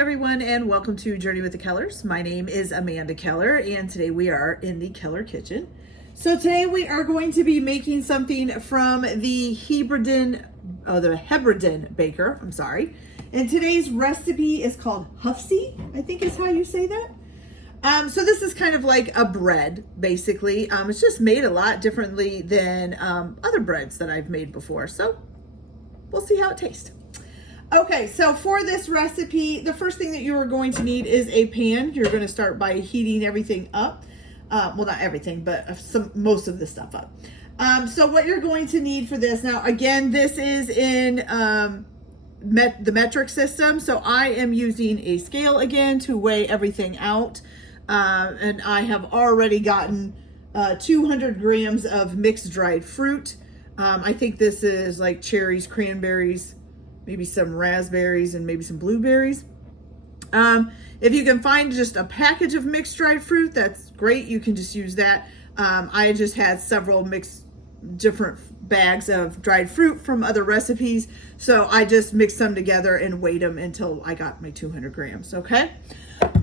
everyone, and welcome to Journey with the Kellers. My name is Amanda Keller, and today we are in the Keller kitchen. So today we are going to be making something from the Hebriden Baker, And today's recipe is called Hufsie, I think is how you say that. So this is kind of like a bread, basically. It's just made a lot differently than other breads that I've made before. So we'll see how it tastes. Okay, so for this recipe, the first thing that you are going to need is a pan. You're going to start by heating everything up. Well, not everything, but most of the stuff up. So what you're going to need for this, now again, this is in the metric system. So I am using a scale again to weigh everything out. And I have already gotten 200 grams of mixed dried fruit. I think this is like cherries, cranberries, maybe some raspberries, and maybe some blueberries. If you can find just a package of mixed dried fruit, that's great. You can just use that. I just had several different bags of dried fruit from other recipes. So I just mixed them together and weighed them until I got my 200 grams, okay?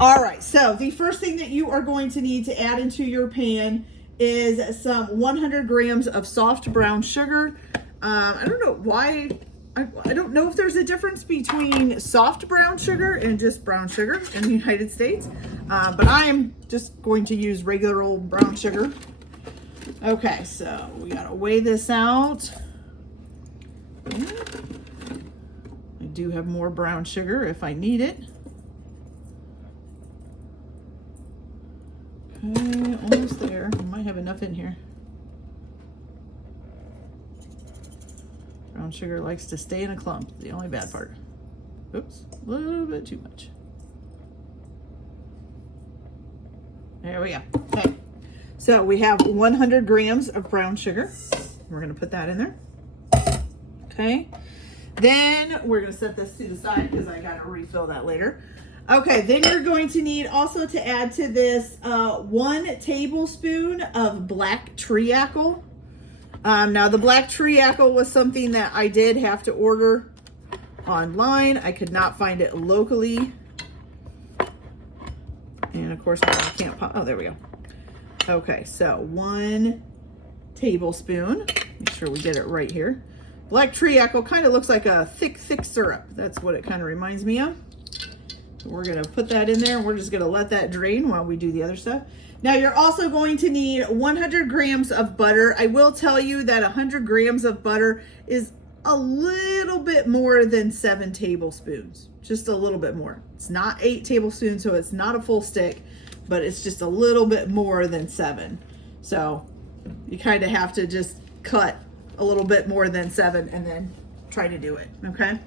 All right, so the first thing that you are going to need to add into your pan is some 100 grams of soft brown sugar. I don't know why, I don't know if there's a difference between soft brown sugar and just brown sugar in the United States, but I am just going to use regular old brown sugar. Okay, so we gotta weigh this out. I do have more brown sugar if I need it. Okay, almost there. I might have enough in here. Brown sugar likes to stay in a clump, the only bad part. Oops, a little bit too much. There we go. Okay, so we have 100 grams of brown sugar. We're gonna put that in there. Okay, then we're gonna set this to the side because I gotta refill that later. Okay, then you're going to need also to add to this 1 tablespoon of black treacle. Now the black treacle was something that I did have to order online. I could not find it locally. And of course, now I can't pop, oh, there we go. Okay, so 1 tablespoon. Make sure we get it right here. Black treacle kind of looks like a thick syrup. That's what it kind of reminds me of. So we're gonna put that in there and we're just gonna let that drain while we do the other stuff. Now you're also going to need 100 grams of butter. I will tell you that 100 grams of butter is a little bit more than 7 tablespoons, just a little bit more. It's not 8 tablespoons, so it's not a full stick, but it's just a little bit more than 7. So you kind of have to just cut a little bit more than 7 and then try to do it, okay?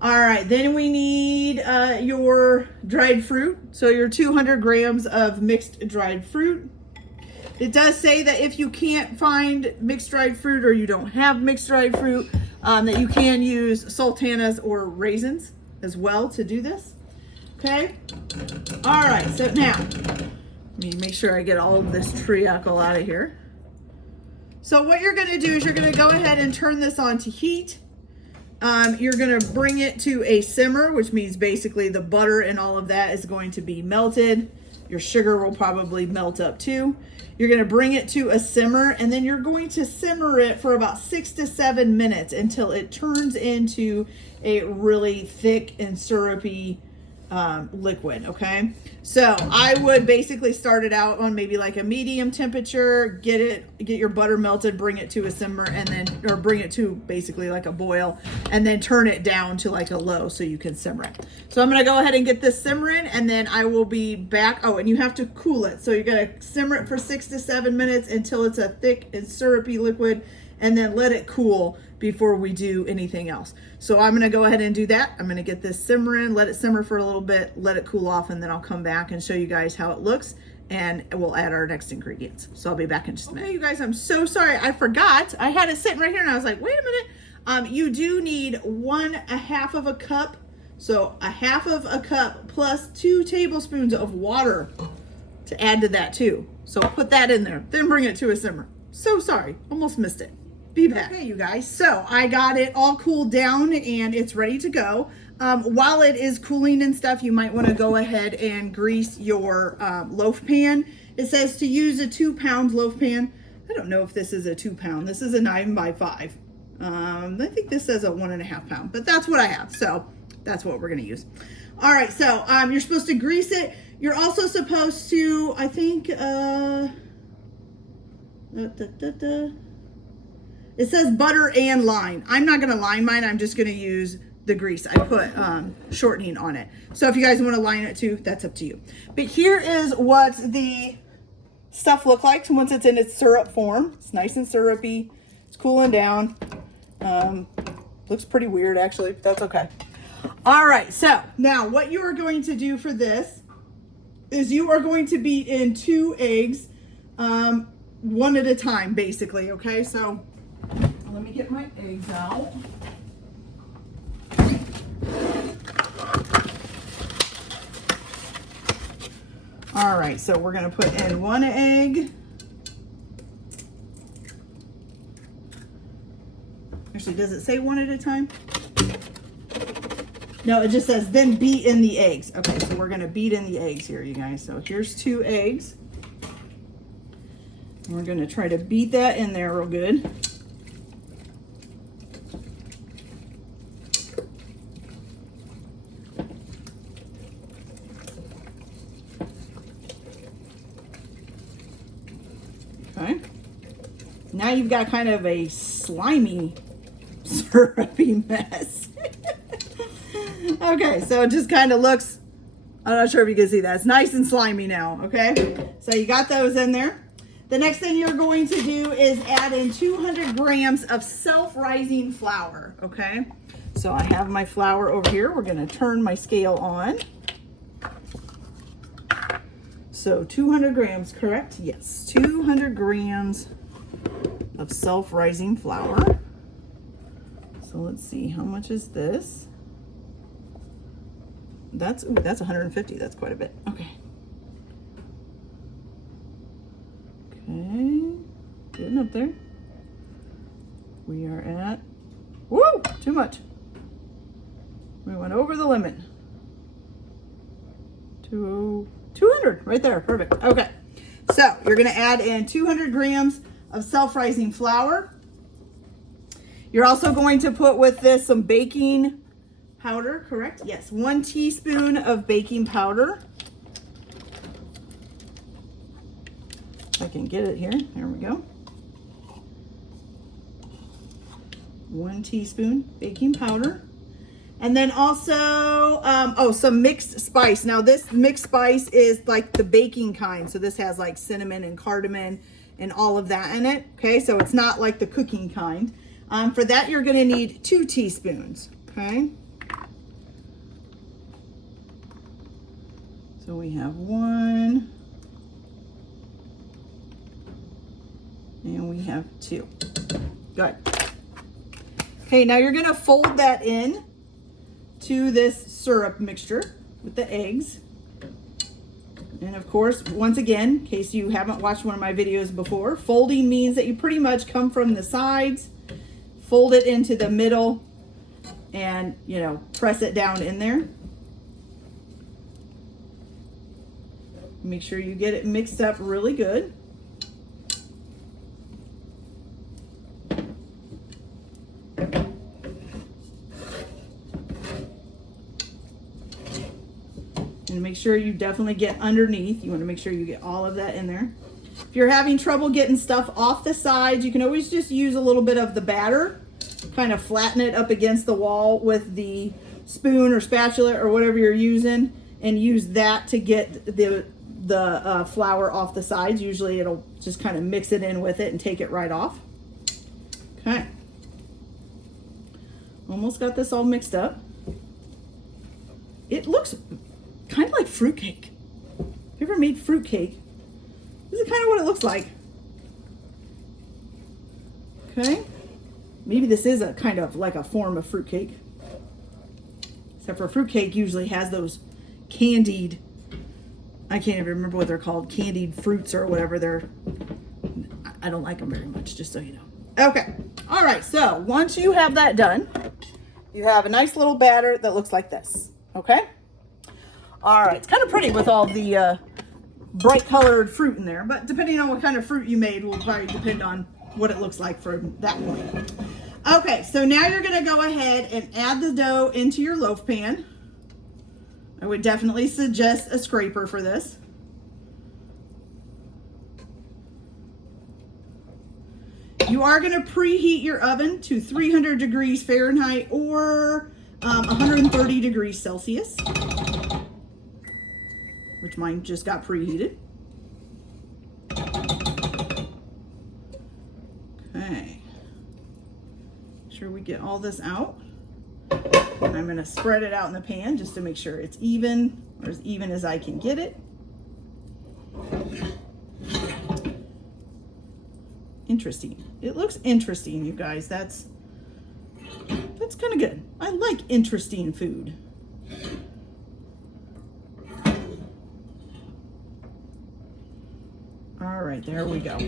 All right, then we need your dried fruit. So your 200 grams of mixed dried fruit. It does say that if you can't find mixed dried fruit or you don't have mixed dried fruit, that you can use sultanas or raisins as well to do this. Okay. All right, so now, let me make sure I get all of this treacle out of here. So what you're gonna do is you're gonna go ahead and turn this on to heat. You're gonna bring it to a simmer, which means basically the butter and all of that is going to be melted. Your sugar will probably melt up too. You're gonna bring it to a simmer and then you're going to simmer it for about 6 to 7 minutes until it turns into a really thick and syrupy liquid, okay? So I would basically start it out on maybe like a medium temperature, get your butter melted, bring it to a simmer, and then, or bring it to basically like a boil, and then turn it down to like a low so you can simmer it. So I'm gonna go ahead and get this simmering, and then I will be back. Oh, and you have to cool it. So you gotta simmer it for 6 to 7 minutes until it's a thick and syrupy liquid, and then let it cool before we do anything else. So I'm gonna go ahead and do that. I'm gonna get this simmering, let it simmer for a little bit, let it cool off, and then I'll come back and show you guys how it looks, and we'll add our next ingredients. So I'll be back in just a minute. Okay, you guys, I'm so sorry. I forgot. I had it sitting right here and I was like, wait a minute. You do need 1/2 of a cup. So 1/2 of a cup plus 2 tablespoons of water to add to that too. So put that in there, then bring it to a simmer. So sorry, almost missed it. Be back. Okay, you guys, so I got it all cooled down and it's ready to go. while it is cooling and stuff, you might want to go ahead and grease your loaf pan. It says to use a 2-pound loaf pan. I don't know if this is a 2-pound. This is a 9x5. I think this says a 1.5 pound, but that's what I have. So that's what we're going to use. All right. So you're supposed to grease it. You're also supposed to, I think, it says butter and line. I'm not going to line mine. I'm just going to use the grease. I put shortening on it. So if you guys want to line it too, that's up to you. But here is what the stuff look like once it's in its syrup form. It's nice and syrupy. It's cooling down. Looks pretty weird actually, but that's okay. All right, so now what you are going to do for this is you are going to beat in 2 eggs, one at a time, basically, okay? So let me get my eggs out. All right, so we're gonna put in 1 egg. Actually, does it say 1 at a time? No, it just says then beat in the eggs. Okay, so we're gonna beat in the eggs here, you guys. So here's 2 eggs. We're gonna try to beat that in there real good. Okay. Now you've got kind of a slimy, syrupy mess. Okay, so it just kind of looks, I'm not sure if you can see that. It's nice and slimy now, okay? So you got those in there. The next thing you're going to do is add in 200 grams of self-rising flour, okay? So I have my flour over here. We're gonna turn my scale on. So 200 grams, correct? Yes, 200 grams of self-rising flour. So let's see, how much is this? That's 150, that's quite a bit. Okay. Okay, getting up there. We are at, woo, too much. We went over the limit. 200, right there, perfect. Okay, so you're gonna add in 200 grams of self-rising flour. You're also going to put with this some baking powder, correct? Yes, 1 teaspoon of baking powder. If I can get it here, there we go. 1 teaspoon baking powder. And then also, some mixed spice. Now this mixed spice is like the baking kind. So this has like cinnamon and cardamom and all of that in it. Okay, so it's not like the cooking kind. For that, you're gonna need 2 teaspoons, okay? So we have 1, and we have 2. Good. Okay, now you're gonna fold that in to this syrup mixture with the eggs. And of course, once again, in case you haven't watched one of my videos before, folding means that you pretty much come from the sides, fold it into the middle, and, you know, press it down in there. Make sure you get it mixed up really good. And make sure you definitely get underneath. You want to make sure you get all of that in there. If you're having trouble getting stuff off the sides, you can always just use a little bit of the batter, kind of flatten it up against the wall with the spoon or spatula or whatever you're using, and use that to get the flour off the sides. Usually it'll just kind of mix it in with it and take it right off. Okay. Almost got this all mixed up. It looks kind of like fruitcake. Have you ever made fruitcake? This is kind of what it looks like. Okay. Maybe this is a kind of like a form of fruitcake. Except for fruitcake usually has those candied, I can't even remember what they're called, candied fruits or whatever. I don't like them very much, just so you know. Okay. All right. So once you have that done, you have a nice little batter that looks like this, okay? All right, it's kind of pretty with all the bright colored fruit in there, but depending on what kind of fruit you made will probably depend on what it looks like from that point. Okay, so now you're gonna go ahead and add the dough into your loaf pan. I would definitely suggest a scraper for this. You are gonna preheat your oven to 300 degrees Fahrenheit or 130 degrees Celsius, which mine just got preheated. Okay. Make sure we get all this out. And I'm gonna spread it out in the pan just to make sure it's even, or as even as I can get it. Interesting. It looks interesting, you guys. That's kind of good. I like interesting food. All right, there we go.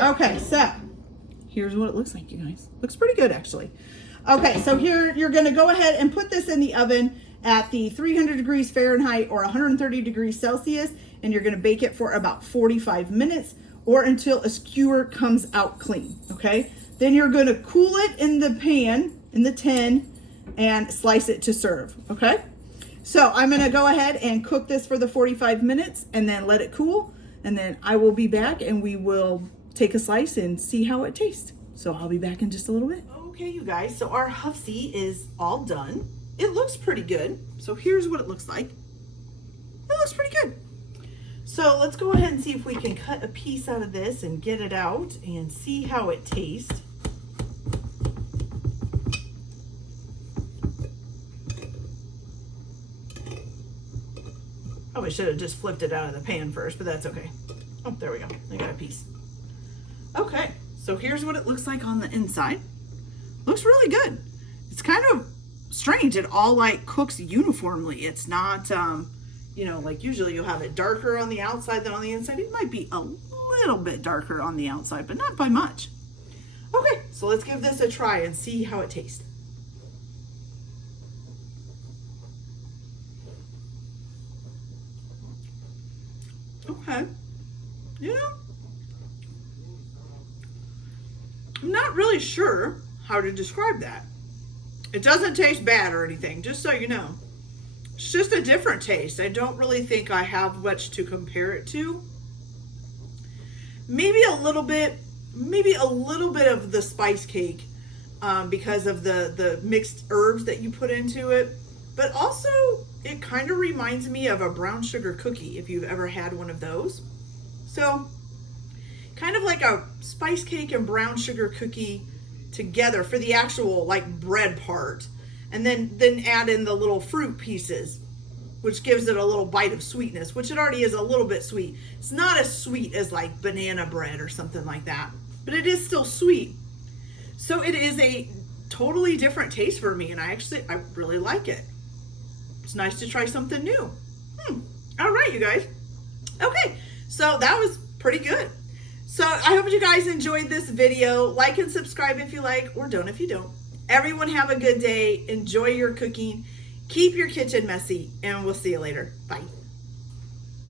Okay, so here's what it looks like, you guys. Looks pretty good, actually. Okay, so here you're gonna go ahead and put this in the oven at the 300 degrees Fahrenheit or 130 degrees Celsius, and you're gonna bake it for about 45 minutes or until a skewer comes out clean, okay? Then you're gonna cool it in the pan, in the tin, and slice it to serve, okay? So I'm gonna go ahead and cook this for the 45 minutes and then let it cool, and then I will be back and we will take a slice and see how it tastes. So I'll be back in just a little bit. Okay, you guys, so our Hufsie is all done. It looks pretty good. So here's what it looks like. It looks pretty good. So let's go ahead and see if we can cut a piece out of this and get it out and see how it tastes. Probably should have just flipped it out of the pan first, but that's okay. Oh, there we go. I got a piece. Okay, so here's what it looks like on the inside. Looks really good. It's kind of strange. It all like cooks uniformly. It's not, you know, like usually you'll have it darker on the outside than on the inside. It might be a little bit darker on the outside, but not by much. Okay, so let's give this a try and see how it tastes. Okay, you know, I'm not really sure how to describe that. It doesn't taste bad or anything, just so you know. It's just a different taste. I don't really think I have much to compare it to. Maybe a little bit of the spice cake because of the mixed herbs that you put into it. But also, it kind of reminds me of a brown sugar cookie, if you've ever had one of those. So, kind of like a spice cake and brown sugar cookie together for the actual like bread part, and then add in the little fruit pieces, which gives it a little bite of sweetness, which it already is a little bit sweet. It's not as sweet as like banana bread or something like that, but it is still sweet. So it is a totally different taste for me, and I really like it. It's nice to try something new. All right, you guys. Okay, so that was pretty good. So I hope you guys enjoyed this video. Like and subscribe if you like, or don't if you don't. Everyone have a good day. Enjoy your cooking. Keep your kitchen messy, and we'll see you later. Bye.